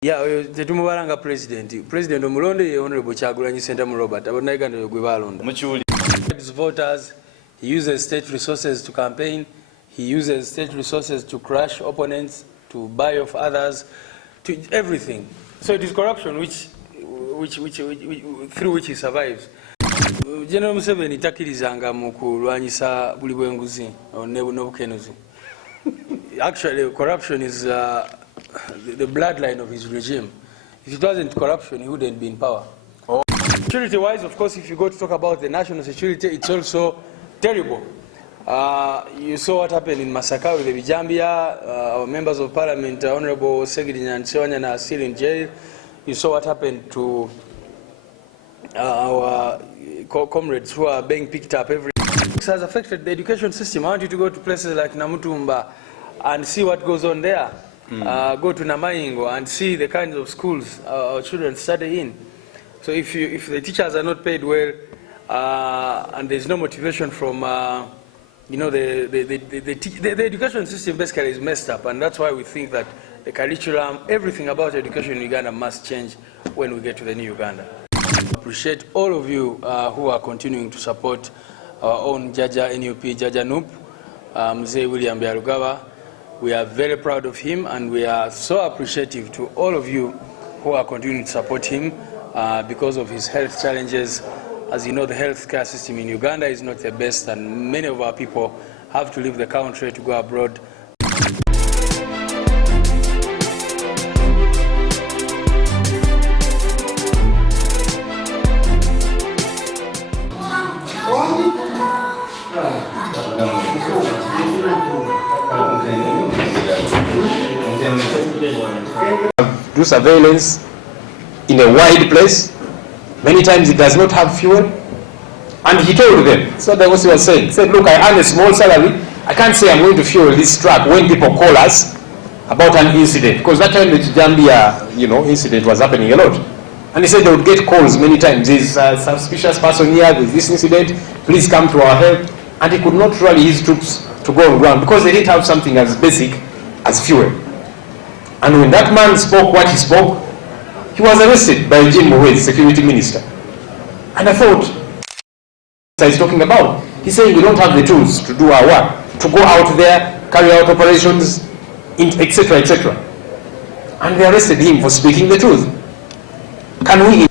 Yeah, tetumubalanga president omulonde ye honorable Kyagulanyi Ssentamu Robert abannayuganda gwe balonda. His voters, he uses state resources to campaign, he uses state resources to crush opponents, to buy off others, to everything. So it is corruption through which he survives. General Museveni takkirizanga mu kulwanyisa buli bwenguzi n'obukenuzi. Actually, corruption is the bloodline of his regime. If it wasn't corruption, he wouldn't be in power. Oh. Security-wise, of course, if you go to talk about the national security, it's also terrible. You saw what happened in Masaka with the Bijambia. Our members of parliament, Honorable Segedi and Sewanyana, are still in jail. You saw what happened to our comrades who are being picked up every day. This has affected the education system. I want you to go to places like Namutumba and see what goes on there. Go to Namaingo and see the kinds of schools our children study in. So if the teachers are not paid well and there's no motivation from the education system basically is messed up, and that's why we think that the curriculum, everything about education in Uganda must change when we get to the new Uganda. I appreciate all of you who are continuing to support our own Jaja NUP, Jaja NUP, Mzee William Byalugaba. We are very proud of him, and we are so appreciative to all of you who are continuing to support him because of his health challenges. As you know, the healthcare system in Uganda is not the best, and many of our people have to leave the country to go abroad. Do surveillance in a wide place. Many times it does not have fuel. And he told them, so that was what he was saying. He said, look, I earn a small salary. I can't say I'm going to fuel this truck when people call us about an incident. Because that time the Gambia, incident was happening a lot. And he said they would get calls many times. There's a suspicious person here, there's this incident, please come to our help. And he could not rally his troops to go on ground because they didn't have something as basic as fuel. And when that man spoke what he spoke, he was arrested by Jim Mowe, the security minister. And I thought, what he's talking about. He's saying we don't have the tools to do our work, to go out there, carry out operations, etc., etc. And they arrested him for speaking the truth. Can we?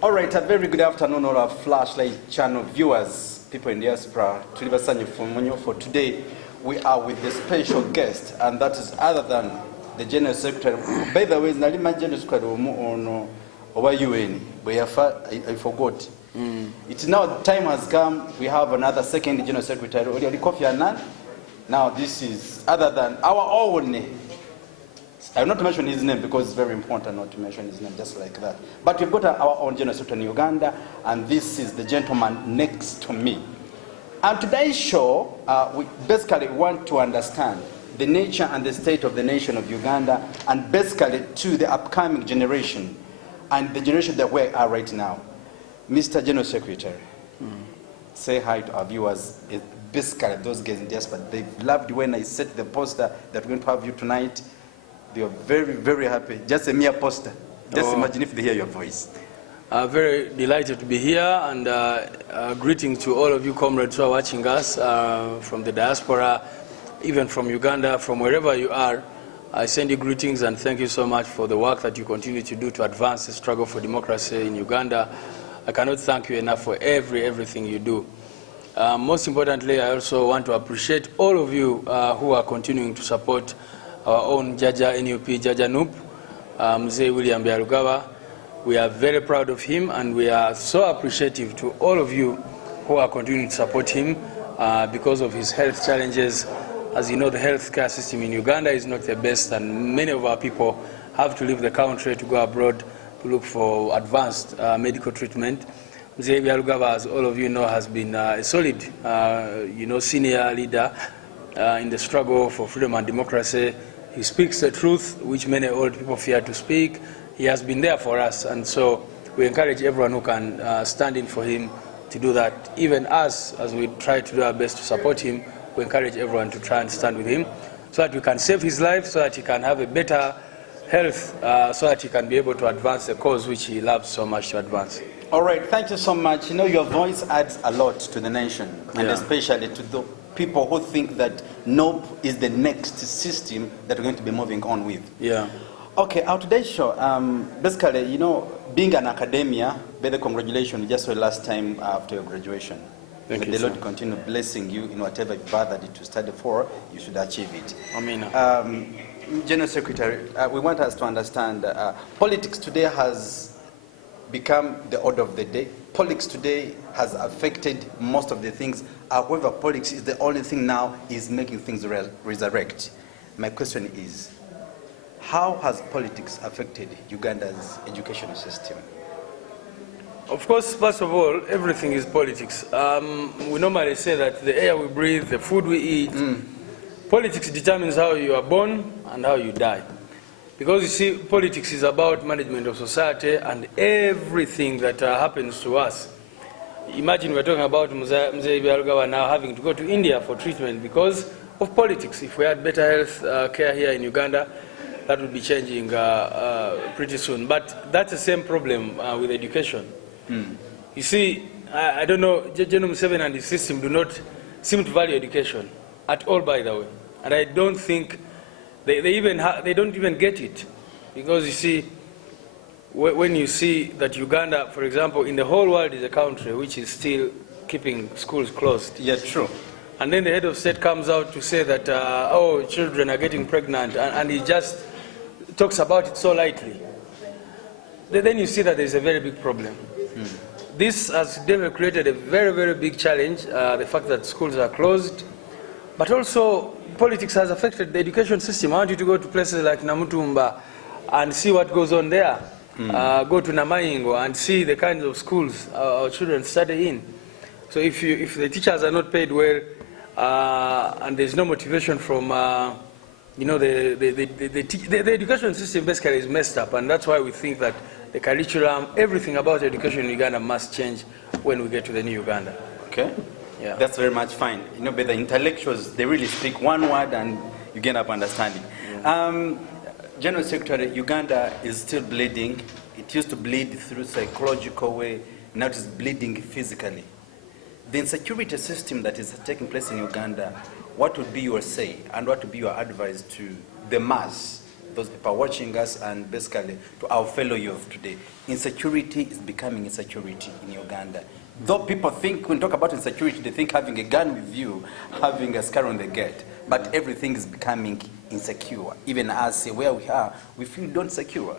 All right, a very good afternoon, all our Flashlight channel viewers, people in diaspora. For today, we are with a special guest, and that is other than the General Secretary. By the way, Nalima General Secretary on UN, I forgot. It's now time has come. We have another second General Secretary, Kofi Annan. Now this is other than our own. I will not mention his name because it's very important not to mention his name just like that. But we've got our own General Secretary in Uganda, and this is the gentleman next to me. And today's show, we basically want to understand the nature and the state of the nation of Uganda, and basically to the upcoming generation and the generation that we are right now. Mr. General Secretary, say hi to our viewers. Basically, those guys in diaspora, they loved when I set the poster that we're going to have you tonight. They are very, very happy. Just a mere poster. Just imagine if they hear your voice. Very delighted to be here, and greetings to all of you comrades who are watching us from the diaspora, even from Uganda, from wherever you are. I send you greetings and thank you so much for the work that you continue to do to advance the struggle for democracy in Uganda. I cannot thank you enough for everything you do. Most importantly, I also want to appreciate all of you who are continuing to support our own Jaja NUP, Jaja NUP, Mzee William Byalugaba. We are very proud of him, and we are so appreciative to all of you who are continuing to support him because of his health challenges. As you know, the healthcare system in Uganda is not the best, and many of our people have to leave the country to go abroad to look for advanced medical treatment. Mzee Byalugaba, as all of you know, has been a solid, senior leader in the struggle for freedom and democracy. He speaks the truth, which many old people fear to speak. He has been there for us, and so we encourage everyone who can stand in for him to do that. Even us, as we try to do our best to support him, we encourage everyone to try and stand with him so that we can save his life, so that he can have a better health so that he can be able to advance the cause which he loves so much to advance. All right, thank you so much. You know, your voice adds a lot to the nation, and especially to the people who think that NUP is the next system that we're going to be moving on with. Yeah. Okay, our today's show, basically, you know, being an academia, better congratulations just for last time after your graduation. Thank you, the sir. Lord continue blessing you in whatever you bothered to study for, you should achieve it. Amen. General Secretary, we want us to understand politics today has become the order of the day. Politics today has affected most of the things. However, politics is the only thing now is making things resurrect. My question is, how has politics affected Uganda's education system? Of course, first of all, everything is politics. We normally say that the air we breathe, the food we eat, politics determines how you are born and how you die. Because you see, politics is about management of society and everything that happens to us. Imagine we're talking about Mzee Byalugaba now having to go to India for treatment because of politics. If we had better health care here in Uganda, that would be changing pretty soon. But that's the same problem with education. You see, I don't know, General Museveni and his system do not seem to value education at all, by the way. And I don't think they don't even get it. Because you see, when you see that Uganda, for example, in the whole world is a country which is still keeping schools closed. Yeah, true. And then the head of state comes out to say that, oh, children are getting pregnant, and he just talks about it so lightly. Then you see that there's a very big problem. This has definitely created a very, very big challenge, the fact that schools are closed. But also, politics has affected the education system. I want you to go to places like Namutumba and see what goes on there. Go to Namayingo and see the kinds of schools our children study in. So if the teachers are not paid well and there's no motivation from, you know, the education system basically is messed up, and that's why we think that the curriculum, everything about education in Uganda must change when we get to the new Uganda. Okay. Yeah. That's very much fine. You know, but the intellectuals, they really speak one word and you get up understanding. General Secretary, Uganda is still bleeding. It used to bleed through psychological way. Now it is bleeding physically. The insecurity system that is taking place in Uganda, what would be your say and what would be your advice to the mass, those people watching us, and basically to our fellow youth today? Insecurity is becoming insecurity in Uganda. Though people think, when we talk about insecurity, they think having a gun with you, having a scar on the gate. But everything is becoming insecure. Even us, where we are, we feel not secure.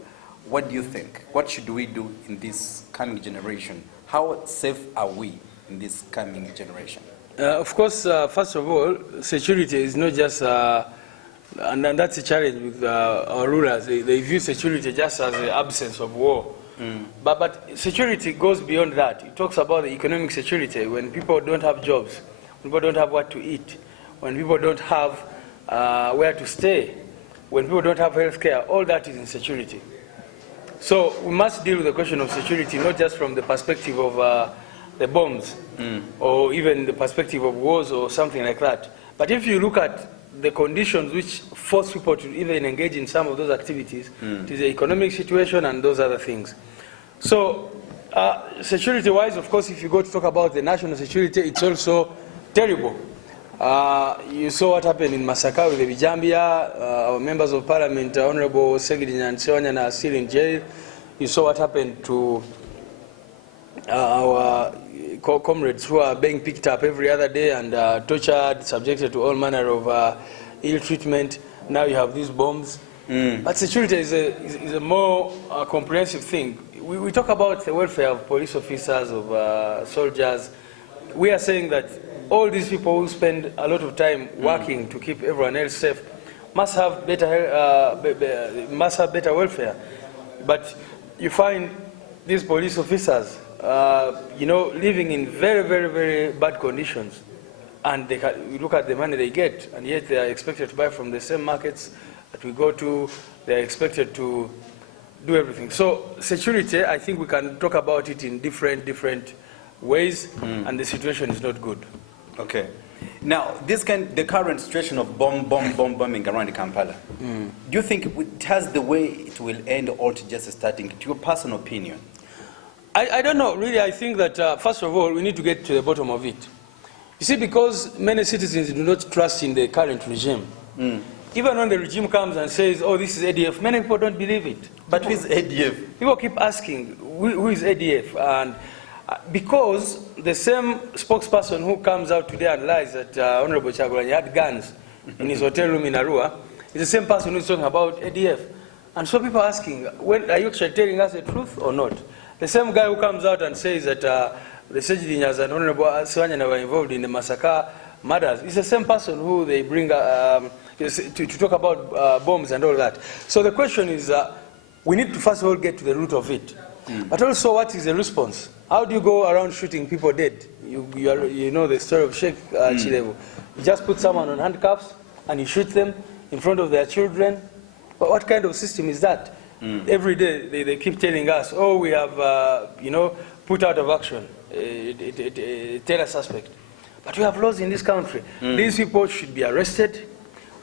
What do you think? What should we do in this coming generation? How safe are we in this coming generation? Of course, first of all, security is not just, and that's a challenge with our rulers. They view security just as the absence of war. But security goes beyond that. It talks about the economic security. When people don't have jobs, when people don't have what to eat, when people don't have where to stay, when people don't have health care, all that is insecurity. So we must deal with the question of security not just from the perspective of the bombs or even the perspective of wars or something like that. But if you look at the conditions which force people to even engage in some of those activities, it is the economic situation and those other things. So security-wise, of course, if you go to talk about the national security, it's also terrible. You saw what happened in Masaka with the Bijambia. Our members of parliament, Honorable Segedin and Sewanyana, are still in jail. You saw what happened to our comrades who are being picked up every other day and tortured, subjected to all manner of ill treatment. Now you have these bombs. But security is a more comprehensive thing. We talk about the welfare of police officers, of soldiers. We are saying that all these people who spend a lot of time working to keep everyone else safe must have better welfare. But you find these police officers, you know, living in very, very, very bad conditions, and you look at the money they get, and yet they are expected to buy from the same markets that we go to. They are expected to do everything. So security, I think we can talk about it in different ways, and the situation is not good. Okay. Now, the current situation of bombing around Kampala, do you think it has the way it will end or to just starting? To your personal opinion? I don't know. Really, I think that, first of all, we need to get to the bottom of it. You see, because many citizens do not trust in the current regime. Even when the regime comes and says, oh, this is ADF, many people don't believe it. But who is ADF? People keep asking, who is ADF? And because the same spokesperson who comes out today and lies that Honorable Chagulanyi had guns in his hotel room in Arua is the same person who is talking about ADF. And so people are asking, are you actually telling us the truth or not? The same guy who comes out and says that the Sejidinyas and Honorable Siwanyana were involved in the massacre murders is the same person who they bring to talk about bombs and all that. So the question is, we need to first of all get to the root of it. But also, what is the response? How do you go around shooting people dead? You know the story of Sheikh Chilevo. You just put someone on handcuffs and you shoot them in front of their children. But what kind of system is that? Every day they keep telling us, oh, we have put out of action a terror suspect. But we have laws in this country. These people should be arrested,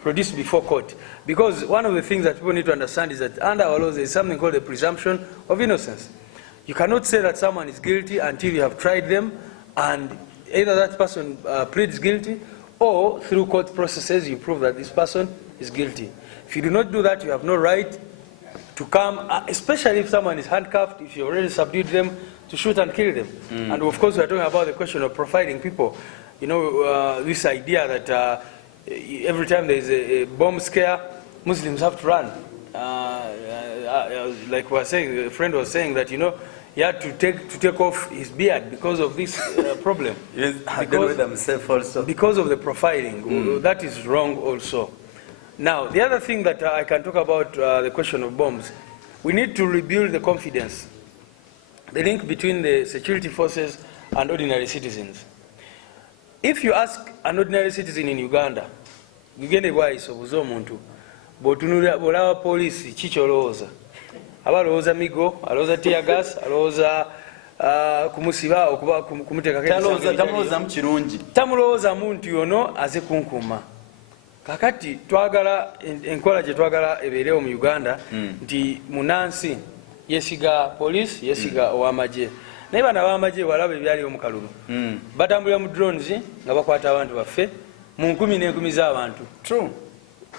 produced before court. Because one of the things that people need to understand is that under our laws there is something called the presumption of innocence. You cannot say that someone is guilty until you have tried them and either that person pleads guilty or through court processes you prove that this person is guilty. If you do not do that, you have no right to come, especially if someone is handcuffed, if you already subdued them, to shoot and kill them. And of course we are talking about the question of profiling people. You know, this idea that every time there is a bomb scare, Muslims have to run. Like we were saying, a friend was saying that, you know, he had to take off his beard because of this problem. Yes, because of the profiling. That is wrong also. Now, the other thing that I can talk about, the question of bombs, we need to rebuild the confidence, the link between the security forces and ordinary citizens. If you ask an ordinary citizen in Uganda, Uganda wise obuzo omuntu, botunulira bolaba police chicholoza. Abalowooza migo, alowooza tear gas, alowooza kumusiba okuba kumuteka tamulowooza mu kirungi. Tamulowooza muntu yono aze kunkuma. Kakati twagala enkola gye twagala ebeerewo mu Uganda nti munansi yesiga police, yesiga ow'amagye. Naye bano ab'amagye walaba ebyaliwo mu kalulu. Batambulira mu drones nga bakwata abantu baffe mu nkumi n'enkumi z'abantu. True.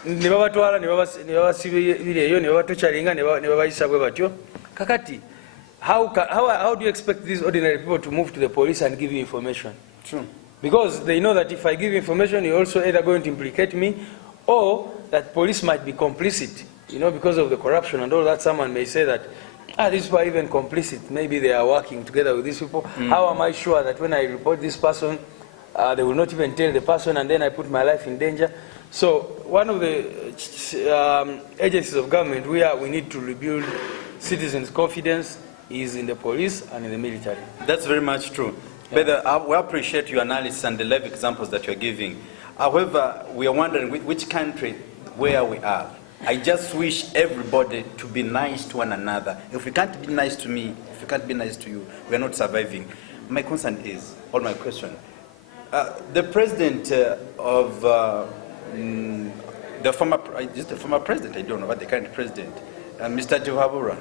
Ne babatwala ne babasibira eyo ne babatocalinga ne babayisa bwe batyo. Kakati how do you expect these ordinary people to move to the police and give you information? True. Because they know that if I give information, you're also either going to implicate me or that police might be complicit, you know, because of the corruption and all that. Someone may say that, these people are even complicit. Maybe they are working together with these people. How am I sure that when I report this person, they will not even tell the person and then I put my life in danger? So one of the agencies of government where we need to rebuild citizens' confidence is in the police and in the military. That's very much true. But we appreciate your analysis and the live examples that you're giving. However, we are wondering which country where we are. I just wish everybody to be nice to one another. If we can't be nice to me, if we can't be nice to you, we are not surviving. My concern is, or my question, the president of the former president, I don't know what the current president, Mr. Johabura,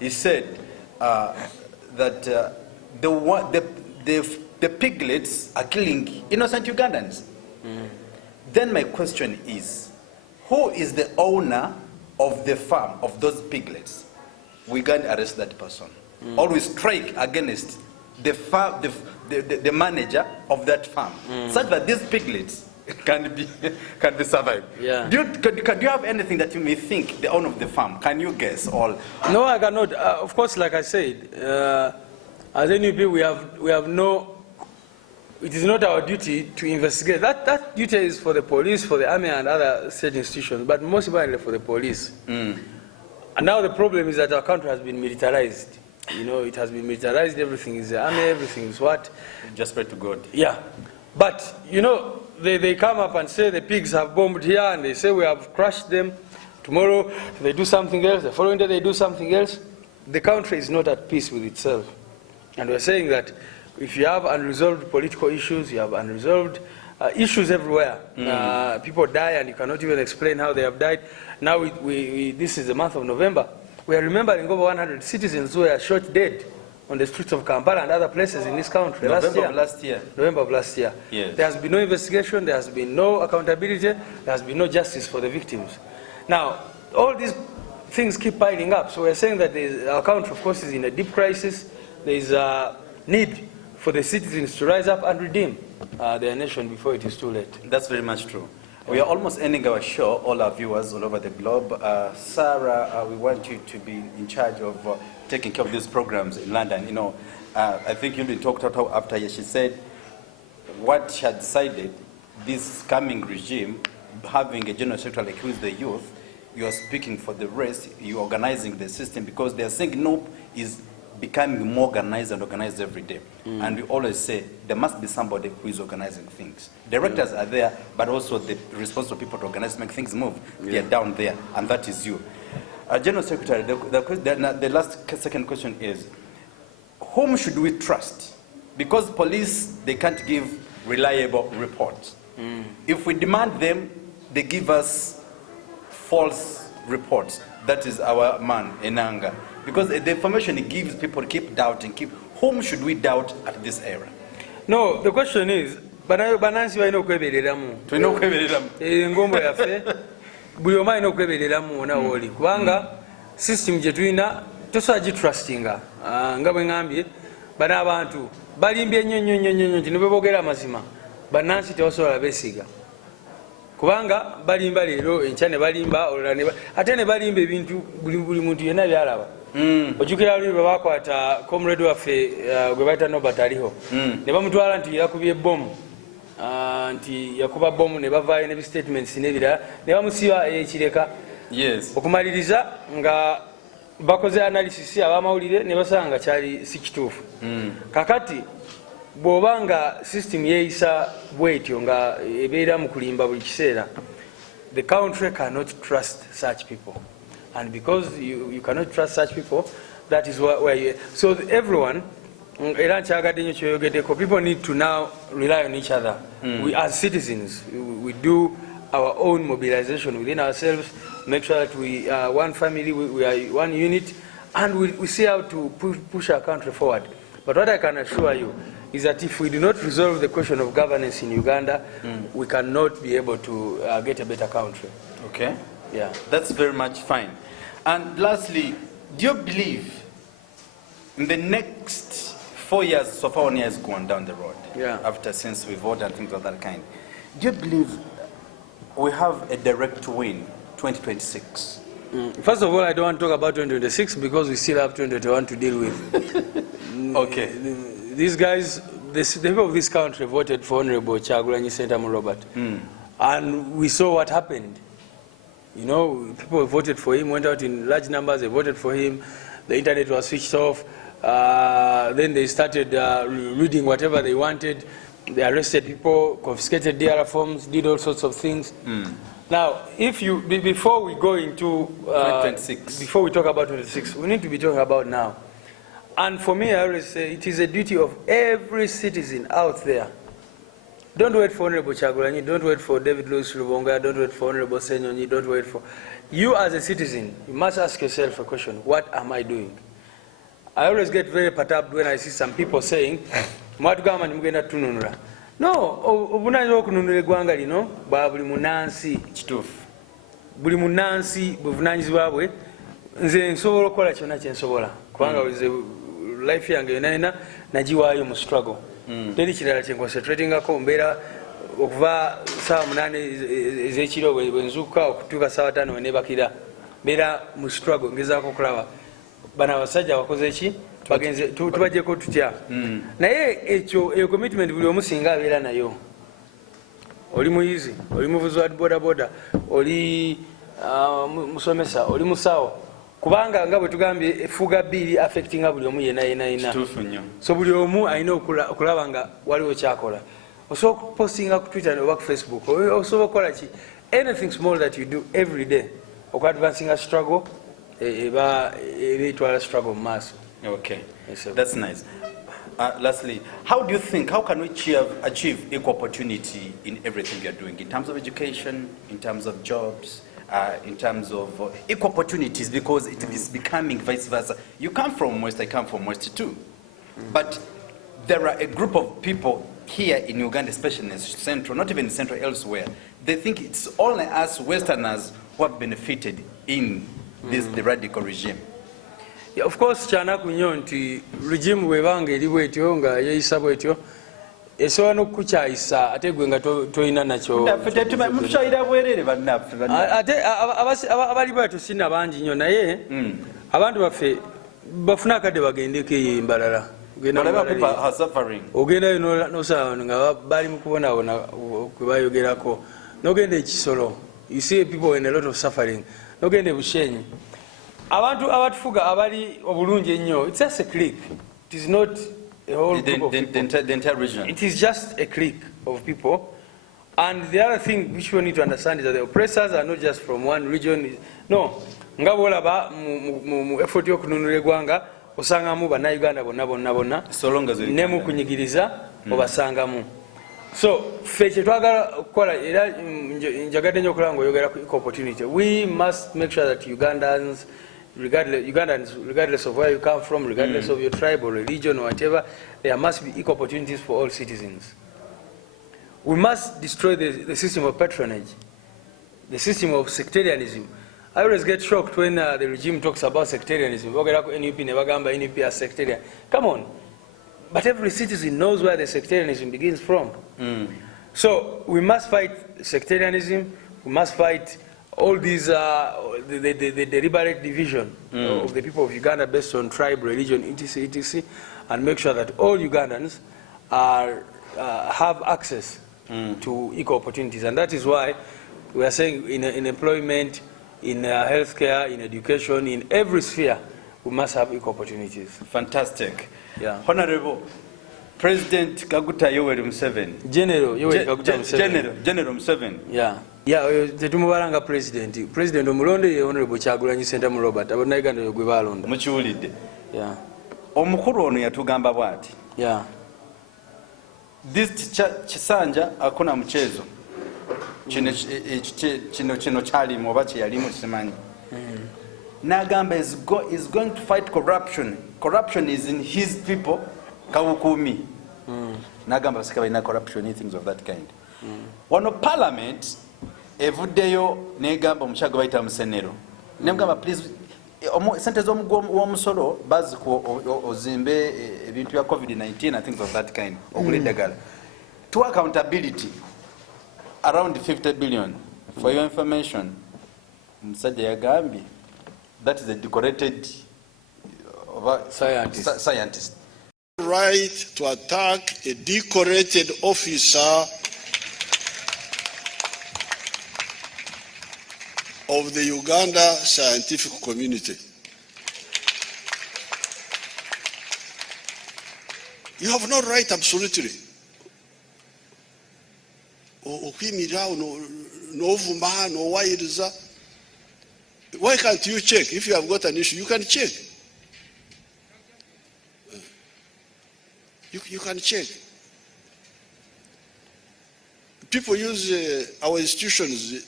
he said that the piglets are killing innocent Ugandans. Then my question is, who is the owner of the farm of those piglets? We can't arrest that person. Or we strike against the manager of that farm, such that these piglets can be survived. Yeah. Do you have anything that you may think the owner of the farm? Can you guess? Or no, I cannot. Of course, like I said, as NUP, we have no. It is not our duty to investigate. That duty is for the police, for the army, and other state institutions, but most importantly for the police. And now the problem is that our country has been militarized. You know, it has been militarized. Everything is the army. Everything is what? Just pray to God. Yeah, but you know, they come up and say the pigs have bombed here, and they say we have crushed them. Tomorrow they do something else. The following day they do something else. The country is not at peace with itself, and we're saying that if you have unresolved political issues, you have unresolved issues everywhere. People die and you cannot even explain how they have died. Now this is the month of November. We are remembering over 100 citizens who were shot dead on the streets of Kampala and other places in this country November of last year. November of last year. Yes. There has been no investigation, there has been no accountability, there has been no justice for the victims. Now, all these things keep piling up. So we're saying that our country, of course, is in a deep crisis. There is a need for the citizens to rise up and redeem their nation before it is too late. That's very much true. We are almost ending our show, all our viewers all over the globe. Sarah, we want you to be in charge of taking care of these programs in London. You know, I think you talked about how after she said what she had decided, this coming regime, having a general secretary like who is the youth, you are speaking for the rest, you're organizing the system because they are saying NUP is becoming more organized and organized every day. And we always say there must be somebody who is organizing things. Directors are there, but also the responsible people to organize, make things move. They are down there, and that is you. General Secretary, the second question is, whom should we trust? Because police, they can't give reliable reports. If we demand them, they give us false reports. That is our man, Enanga. Because the information he gives, people keep doubting. Whom should we doubt at this era? No, the question is, banansi balina okwebereramu. Tulina okwebereramu. Engombo yaffe buli omu alina okwebereramu wona woli kubanga system gye tulina tosobola gitrustinga. Nga bwe ŋŋambye bano abantu balimbye nnyo nti ne bwe boogera amazima bannansi tebasobola beesiga kubanga balimba leero enkya ne balimba olulala ate ne balimba ebintu buli muntu yenna byalaba. Ojjukira luli bwe bakwata comrade waffe gwe bayita Norbert aliho ne bamutwala nti yakubye bbomu nti yakuba bbomu ne bavaayo ne bistatements n'ebirala ne bamusiba ekireka okumaliriza nga bakoze analysis abamawulire ne basanga nga kyali si kituufu. Kakati bw'oba nga system yeeyisa bw'etyo nga ebeera mu kulimba buli kiseera, the country cannot trust such people. And because you cannot trust such people, that is where you... So everyone, people need to now rely on each other. We as citizens, we do our own mobilization within ourselves, make sure that we are one family, we are one unit, and we see how to push our country forward. But what I can assure you is that if we do not resolve the question of governance in Uganda, we cannot be able to get a better country. Okay. Yeah. That's very much fine. And lastly, do you believe in the next 4 years, so far 1 year has gone down the road, since we voted and things of that kind, do you believe we have a direct win 2026? First of all, I don't want to talk about 2026 because we still have 2021 to deal with. Okay. These guys, the people of this country voted for Honorable Chagulanyi Sentamu Robert. And we saw what happened. You know, people voted for him, went out in large numbers, they voted for him, the internet was switched off, then they started reading whatever they wanted, they arrested people, confiscated DRA forms, did all sorts of things. Now, before we go into 2026, before we talk about 2026, we need to be talking about now. And for me, I always say it is a duty of every citizen out there. Don't wait for Honorable Chagulanyi, don't wait for David Louis Rubongoye, don't wait for Honorable Senyonyi, don't wait for... You as a citizen, you must ask yourself a question, what am I doing? I always get very perturbed when I see some people saying, mwatugamba nimugenda tununula. No, obunanyizibwa okununula eggwanga lino bwa buli munnansi. Kituufu. Buli munnansi buvunanyizibwa bwe. Nze nsobola okukola kyonna kye nsobola kubanga life yange yonna nagiwaayo mu struggle. Teri kirala kye nconcentratingako mbeera okuva ssaawa 8 ez'ekiro bwe nzuukuka okutuuka ssaawa 5 wenebakira mbeera mu struggle ngezaako okulaba bano abasajja bakoze ki bagenze tubajjeko tutya naye eyo commitment buli omu singa abeera nayo. Oli muyizi, oli muvuzi wa bodaboda, oli musomesa, oli musawo, kubanga nga bwe tugambye efuga bbiri affectinga buli omu yenna. So buli omu alina okulaba nga waliwo kyakola. Osobola okupostinga ku Twitter oba ku Facebook, osobola okukola ki anything small that you do every day okwadvancing a struggle eba etwala struggle mu maaso. Okay, that's nice. Lastly, how do you think, how can we achieve equal opportunity in everything we are doing, in terms of education, in terms of jobs, in terms of equal opportunities, because it is becoming vice versa. You come from West, I come from West too. But there are a group of people here in Uganda, especially in Central, not even in Central, elsewhere. They think it's only us Westerners who have benefited in the radical regime. Yeah, of course, chana kunyo nti regime webanga eri bwetyo nga yeeyisa bwetyo esobola n'okukukyayisa ate gwe nga toyina nakyo mutukyayira bwerere bannaffe ate abali bwetyo sina bangi nnyo naye abantu baffe bafuna akadde bagendeko eyo embalala ogendayo nosaba nga bali mu kubonaabona kwe bayogerako nogenda ekisolo, you see people in a lot of suffering, nogenda e Bushenyi abantu abatufuga abali obulungi ennyo, it's just a clique, it is not a whole group of people. The entire region. It is just a clique of people. And the other thing which we need to understand is that the oppressors are not just from one region. No, nga bolaba mu effort y'okununula eggwanga osangamu bannayuganda bonna so long as ne mu kunyigiriza obasangamu. So ffe kye twagala okukola era njagadde nnyo okulaba ng'oyogera ku equal opportunity. We must make sure that Ugandans, regardless of where you come from, regardless of your tribe or religion or whatever, there must be equal opportunities for all citizens. We must destroy the system of patronage, the system of sectarianism. I always get shocked when the regime talks about sectarianism. NUP as sectarian. Come on. But every citizen knows where the sectarianism begins from. So we must fight sectarianism. We must fight all these, the deliberate division of the people of Uganda based on tribe, religion, etc., and make sure that all Ugandans have access to equal opportunities. And that is why we are saying in employment, in healthcare, in education, in every sphere, we must have equal opportunities. Fantastic. Yeah. Honorable President Kaguta Yoweri Museveni. General Yoweri Kaguta Museveni. General Museveni. Yeah. Yeah, tetumubalanga president. President omulonde ye Honorable Kyagulanyi Ssentamu Robert. Abannayuganda gwe balonda. Mukiwulidde. Yeah. Omukulu ono yatugamba bw'ati. Yeah. This Chisanja akuna mchezo. Chino chalimu oba kyeyalimu simanyi. Nagamba is going to fight corruption. Corruption is in his people. Kawukumi. Nagamba basika balina corruption, things of that kind. Wano parliament evuddeyo negamba omukyagwe bayita Musenero. Nemugamba please sente z'omusolo baziku ozimbe ebintu bya COVID-19 and things of that kind. Ogula eddagala. To accountability around 50 billion. For your information, Musajja yagambye that is a decorated scientist. Right to attack a decorated officer of the Uganda scientific community. You have no right, absolutely. Why can't you check? If you have got an issue, you can check. You can check. People use our institutions.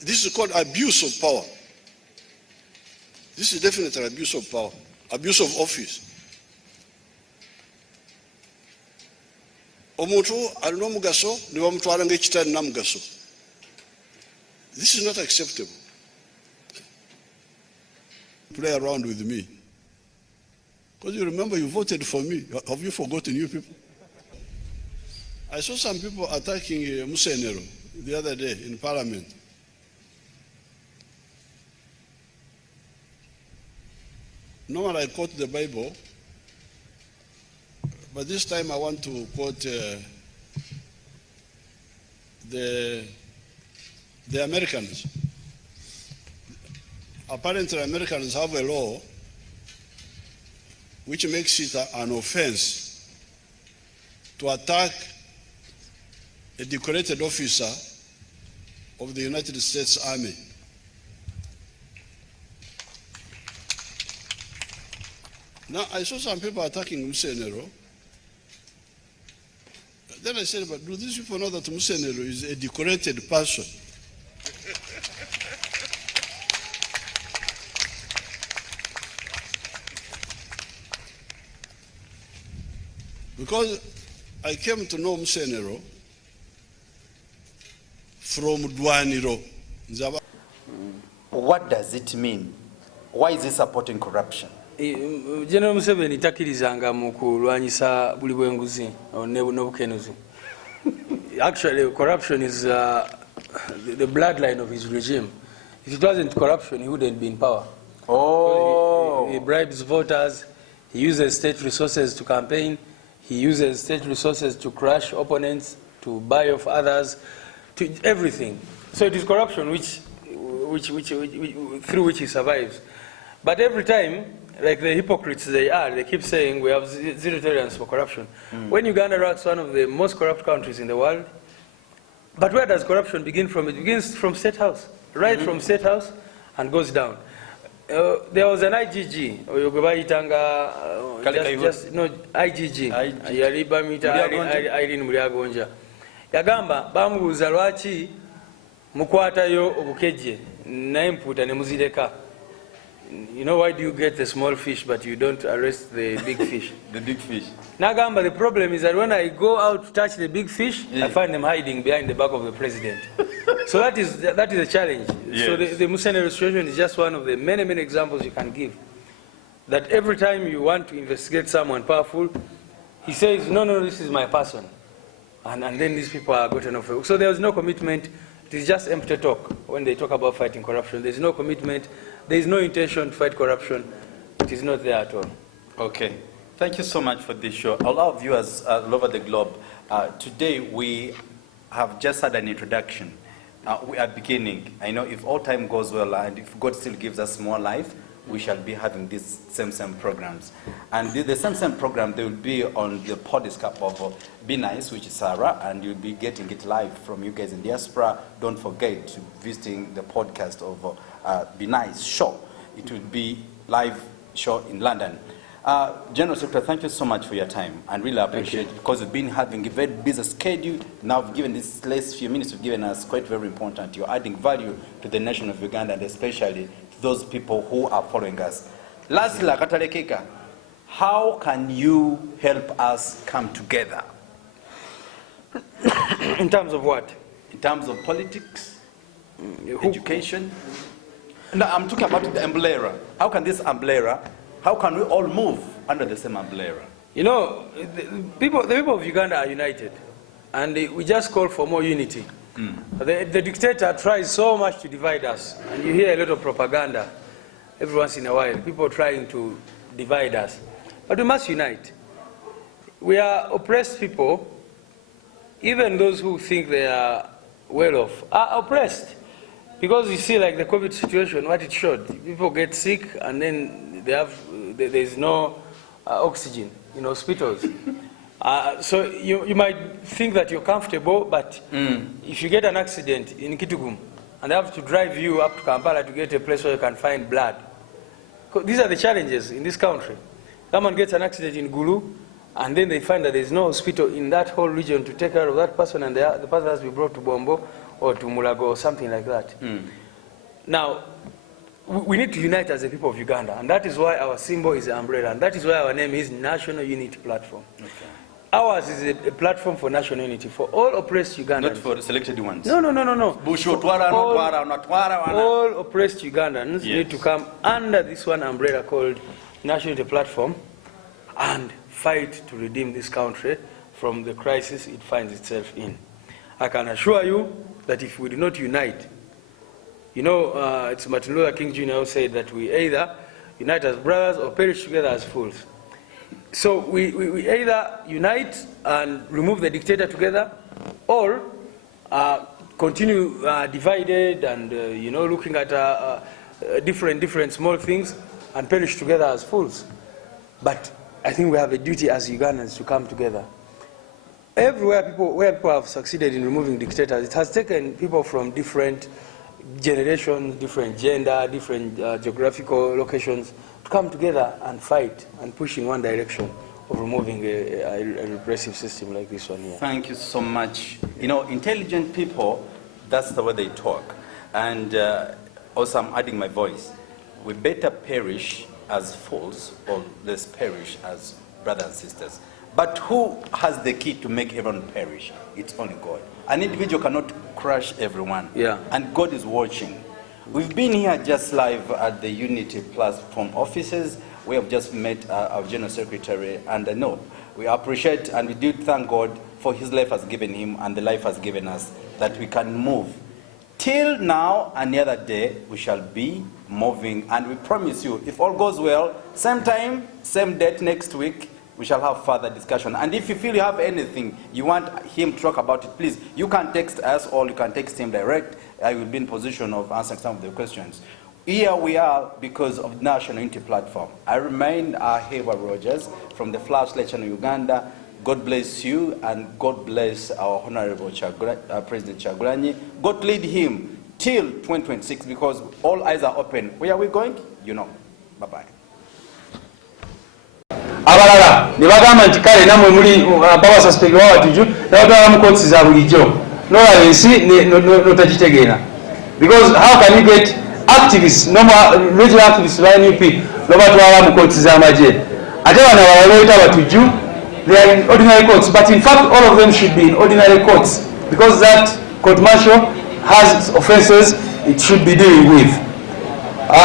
This is called abuse of power. This is definitely abuse of power, abuse of office. Omuntu alina omugaso ne bamutwala ng'ekitali namugaso. This is not acceptable. Play around with me. Because you remember you voted for me. Have you forgotten, you people? I saw some people attacking Musenero the other day in Parliament. Normally I quote the Bible, but this time I want to quote the Americans. Apparently Americans have a law which makes it an offense to attack a decorated officer of the United States Army. Now, I saw some people attacking Musenero. Then I said, but do these people know that Musenero is a decorated person? Because I came to know Musenero from Dwaniro. What does it mean? Why is he supporting corruption? General Museveni takirizanga mu kulwanyisa buli bwenguzi n'obukenuzi. Actually, corruption is the bloodline of his regime. If it wasn't corruption, he wouldn't be in power. Oh. He bribes voters, he uses state resources to campaign, he uses state resources to crush opponents, to buy off others, to everything. So it is corruption through which he survives. But every time, like the hypocrites they are, they keep saying we have zero tolerance for corruption. When Uganda ranks one of the most corrupt countries in the world, but where does corruption begin from? It begins from State House, right from State House and goes down. There was an IGG, IGG, Irene Mulyagonja. Yagamba, bamubuuza lwaki mukwatayo obukeje n'empuuta ne muzireka. You know, why do you get the small fish but you don't arrest the big fish? The big fish. Nagamba, the problem is that when I go out to touch the big fish, I find them hiding behind the back of the president. So that is a challenge. Yes. So the Musenero situation is just one of the many, many examples you can give. That every time you want to investigate someone powerful, he says, no, this is my person. And then these people are gotten off. So there is no commitment. It is just empty talk when they talk about fighting corruption. There is no commitment. There is no intention to fight corruption. It is not there at all. Okay. Thank you so much for this show. A lot of viewers all over the globe, today we have just had an introduction. We are beginning. I know if all time goes well and if God still gives us more life, we shall be having these same programs. And the same program, they will be on the podcast of Be Nice, which is Sarah, and you'll be getting it live from you guys in diaspora. Don't forget to visiting the podcast of Be Nice show. It will be live show in London. General Secretary, thank you so much for your time, and really appreciate it because you've been having a very busy schedule. Now, given this last few minutes you've given us, quite very important. You're adding value to the nation of Uganda, and especially to those people who are following us. Lastly, Katalekeka, how can you help us come together? In terms of what? In terms of politics, education. No, I'm talking about the umbrella. How can this umbrella, how can we all move under the same umbrella? You know, the people of Uganda are united, and we just call for more unity. The dictator tries so much to divide us, and you hear a lot of propaganda every once in a while, people trying to divide us. But we must unite. We are oppressed people. Even those who think they are well off are oppressed. Because you see, like the COVID situation, what it showed, people get sick and then there's no oxygen in hospitals. So you might think that you're comfortable, but if you get an accident in Kitugum and they have to drive you up to Kampala to get a place where you can find blood. These are the challenges in this country. Someone gets an accident in Gulu, and then they find that there's no hospital in that whole region to take care of that person, and the person has to be brought to Bombo or to Mulago or something like that. Now, we need to unite as the people of Uganda, and that is why our symbol is an umbrella, and that is why our name is National Unity Platform. Okay. Ours is a platform for national unity, for all oppressed Ugandans. Not for the selected ones? No. All oppressed Ugandans need to come under this one umbrella called National Unity Platform and fight to redeem this country from the crisis it finds itself in. I can assure you that if we do not unite, you know, it's Martin Luther King Jr. who said that we either unite as brothers or perish together as fools. So we either unite and remove the dictator together, or continue divided and you know, looking at different small things and perish together as fools. But I think we have a duty as Ugandans to come together. Everywhere where people have succeeded in removing dictators, it has taken people from different generations, different gender, different geographical locations to come together and fight and push in one direction of removing a repressive system like this one here. Thank you so much. You know, intelligent people, that's the way they talk. And also I'm adding my voice. We better perish as fools or less perish as brothers and sisters. But who has the key to make everyone perish? It's only God. An individual cannot crush everyone. Yeah. And God is watching. We've been here just live at the Unity Platform offices. We have just met our General Secretary, and I know we appreciate and we do thank God for his life has given him and the life has given us, that we can move. Till now and the other day, we shall be moving, and we promise you, if all goes well, same time, same date next week, we shall have further discussion. And if you feel you have anything you want him to talk about it, please, you can text us or you can text him direct. I will be in position of answering some of the questions. Here we are because of the National Unity Platform. I remain Hewa Rogers from the Flashlight Channel Uganda. God bless you, and God bless our Honorable President Chagulanyi. God lead him till 2026, because all eyes are open. Where are we going? You know. Bye-bye. Abalala ne bagamba nti kale namwe muli bawa suspect wa watuju n'abatwala mu courts za bulijjo n'olaba ensi n'otagitegeera, because how can you get activists, normal regional activists ba NUP n'obatwala mu courts z'amagye ate bano abalala batuju, they are in ordinary courts, but in fact all of them should be in ordinary courts, because that court martial has offenses it should be dealing with.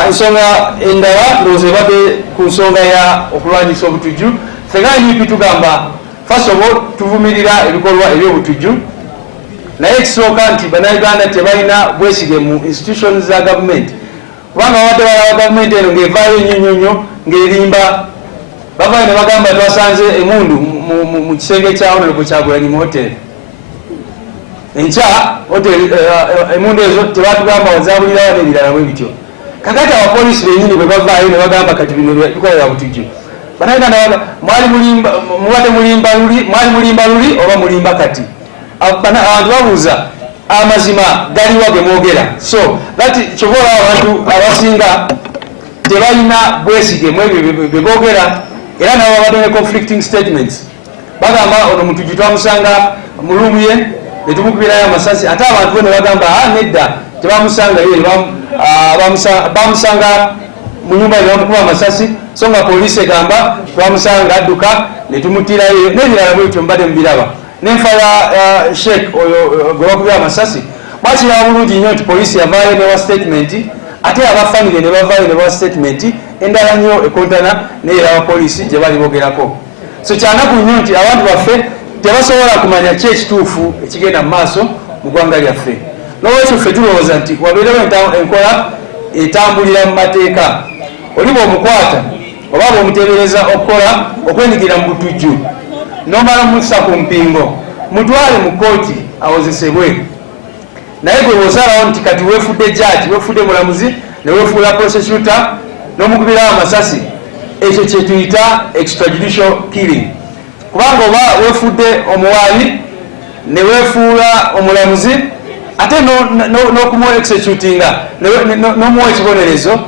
Ensonga endala ndowooza ebadde ku nsonga ya okulwanyisa obutujju. Fenga NUP tugamba first of all tuvumirira ebikolwa eby'obutujju, naye ekisooka nti bannayuganda tebalina bwesige mu institutions za gavumenti, kubanga babadde balaba gavumenti eno ng'evaayo nnyo ng'erimba, bavaayo ne bagamba twasanze emundu mu kisenge kya Honorable Kyagulanyi mu hoteri enkya, hoteri emundu ezo tebatugamba wazabulirawo n'ebirala bwe bityo. Kakati abapoliisi benyini bwe bavaayo ne bagamba kati bino bikola bya butujju, bannayuganda mwali mulimba luli oba mulimba kati. Abantu babuuza amazima galiwa ge mwogera. So kyobola abantu abasinga tebalina bwesige mu ebyo bye boogera, era nabo babadde ne conflicting statements. Bagamba ono mutujju twamusanga mu luumu ye ne tumukubirayo amasasi, ate abantu bo ne bagamba nedda tebamusanga ye, bamusanga mu nyumba ye bamukuba amasasi, so nga poliisi egamba twamusanga adduka ne tumutirayo n'ebirala bwe bityo mbadde mubiraba. N'enfa ya Sheikh oyo gwe bakubira amasasi mwakiraba bulungi nnyo nti poliisi yavaayo newa statement, ate abafamile ne bavaayo newa statement endala nnyo ekontana n'era abapoliisi gye bali bogerako. So kyanaku nnyo nti abantu baffe tebasobola kumanya ki ekituufu ekigenda mu maaso mu ggwanga lyaffe. N'olwekyo ffe tulowooza nti wabeerewo enkola etambulira mu mateeka. Oli bw'omukwata oba bw'omuteebereza okukola okwenyigira mu butujju, n'omala mussa ku mpingo, mutwale mu kooti awozesebwe. Naye gwe bw'osalawo nti kati weefudde judge, weefudde mulamuzi, ne weefuula prosecutor n'omukubirawo amasasi, ekyo kye tuyita extrajudicial killing. Kubanga oba weefudde omuwaabi ne weefuula omulamuzi ate n'okumuwa executinga n'omuwa ekibonerezo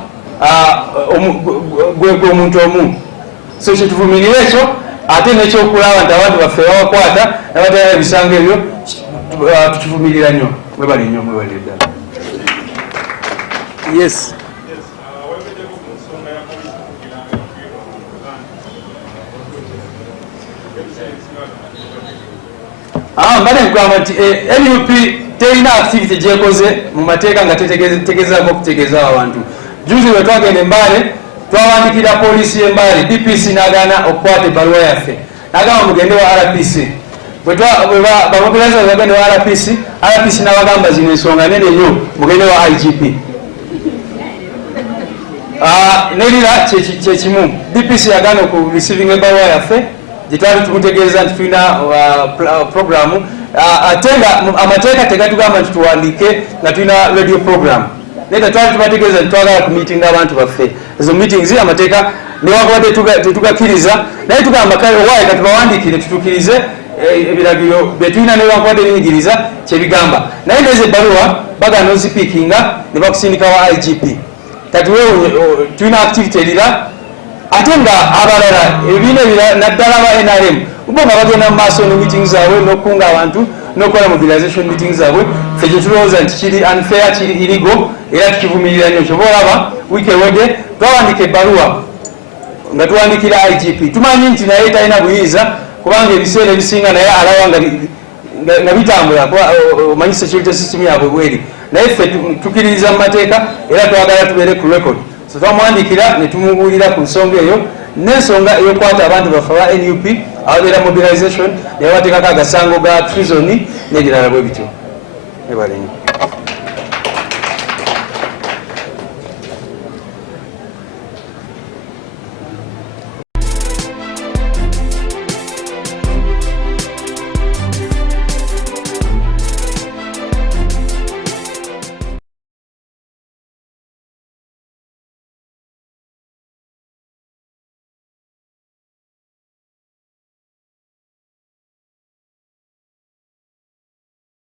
gwe omuntu omu. So ekyo tuvumirire ekyo, ate n'ekyokulaba nti abantu baffe babakwata n'abatala ebisango ebyo tukivumirira nnyo. Mwebale nnyo, mwebale ddala. Yes. Mbadde nkugamba nti NUP terina activity gyekoze mu mateeka nga tegezaako okutegeeza abantu. Juzi bwe twagenda Mbale twawandikira poliisi y'Embale, DPC n'agaana okukwata ebbaluwa yaffe, n'agamba mugende wa RPC. Bamobiliza bagende wa RPC n'abagamba zino ensonga nene nnyo, mugende wa IGP. Nerira kyekimu, DPC yagaana oku receiving ebbaluwa yaffe gye twali tumutegeeza nti tulina programu, ate nga amateeka tegatugamba nti tuwandiike nga tulina radio program. Naye twali tubategeeza nti twagala kumiitinga abantu baffe. Ezo meetings amateeka newankubadde tetugakkiriza, naye tugamba kale owaaye katubawandiikire tutuukirize ebiragiro bye tulina newankubadde binyigiriza kyebigamba. Naye nezo ebbaluwa bagaana ozipiikinga ne bakusindika wa IGP. Kati tulina activity erira ate nga abalala ebibiina naddala ba NRM bo nga bagenda mu maaso ne meeting zaabwe n'okukunga abantu n'okola mobilization meeting zaabwe ffe gye tulowooza nti kiri unfair kiri illegal era tukivumirira nnyo kyoba olaba wiiki ewedde twawandika ebbaluwa nga tuwandikira IGP tumanyi nti naye talina buyinza kubanga ebiseera ebisinga naye alawa nga bitambula omanyi security system yaabwe bweri naye ffe tukiririza mu mateeka era twagala tubeere ku record so twamwandikira ne tumubuulira ku nsonga eyo n'ensonga eyokwata abantu baffe ba NUP ababeera mobilization ne bateekako agasango ga treason n'ebirala bwe bityo.